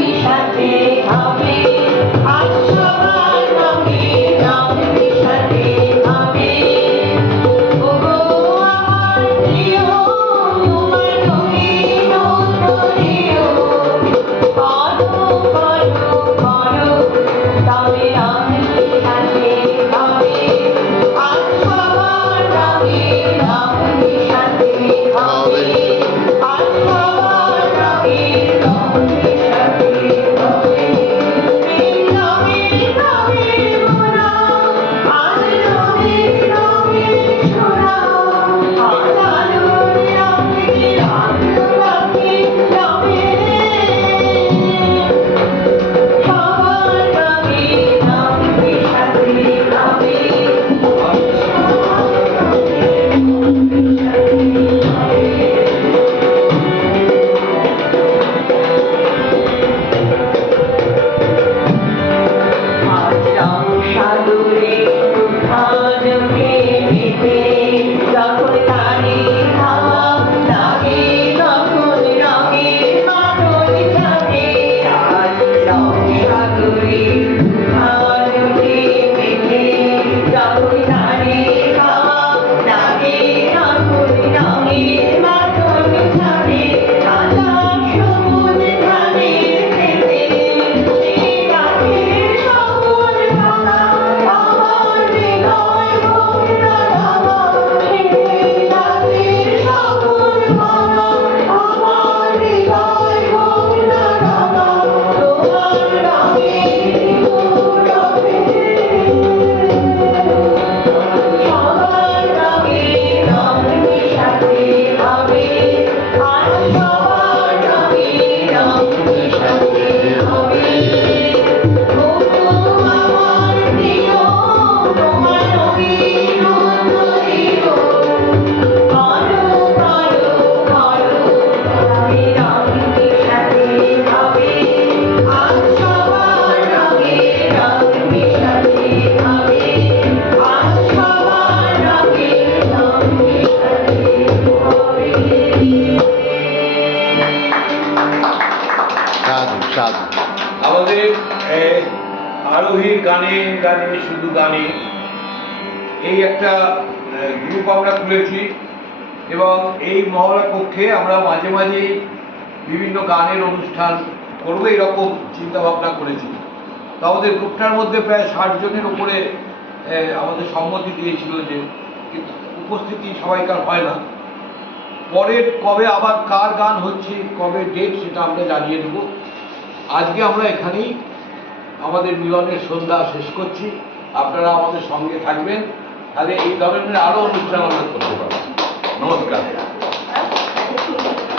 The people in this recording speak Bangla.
মিশাতে হবে, আজ সবার রঙে রং মিশাতে হবে। ওগো আমার প্রিয়, তোমার রঙিন অন্তরেও করো করো করো, তবে রং মিশাতে হবে, আজ সবার রঙে রং মিশাতে হবে, আজ সবার রঙে রং মিশাতে হবে। রঙে রঙে মোরা, আজ রঙে রঙে ছোড়া, আজ আলোর রঙে আলো রঙে রঙে, সবার রঙে রং মিশাতে হবে, আজ সবার রঙে রং মিশাতে হবে। আজ রং সাগরে তুফানকে মেতে, যখন তারে হাওয়া লাগে তখন রঙের মাখন জাগে। আজ রং সাগরে তুফানকে মেতে, যখন তারে হাওয়া লাগে তখন রঙের মাখন জাগে। সাদা সবুজ ধানের খেতে, সেই রাতের সকল ভাঙা, আমার হৃদয় হোক না রাঙা। সেই রাতের সকল ভাঙা, আমার হৃদয় হোক না রাঙা। তোমার রঙে রবে, সবার রঙে রং মিশাতে হবে, আজ সবার রঙে রং মিশাতে হবে। ওগো আমার প্রিয়, তোমার রঙিন অন্তরেও করো করো করো, তবে রং মিশাতে হবে, আজ সবার রঙে রং মিশাতে হবে, আজ সবার রঙে রং মিশাতে হবে। সাধু সাধু। আমাদের আরোহীর গানে গানে শুধু গানে এই একটা গ্রুপ আমরা খুলেছি, এবং এই মহড়া কক্ষে আমরা মাঝে মাঝেই বিভিন্ন গানের অনুষ্ঠান করবো এরকম চিন্তাভাবনা করেছি। তো আমাদের গ্রুপটার মধ্যে প্রায় 60 জনের উপরে আমাদের সম্মতি দিয়েছিল, যে কিন্তু উপস্থিতি সবাইকার হয় না। পরের কবে আবার কার গান হচ্ছে, কবে ডেট, সেটা আমরা জানিয়ে দেব। আজকে আমরা এখানেই আমাদের মিলনের সন্ধ্যা শেষ করছি। আপনারা আমাদের সঙ্গে থাকবেন, তাহলে এই ধরনের আরও অনুষ্ঠান আমরা করতে পারবো। নমস্কার।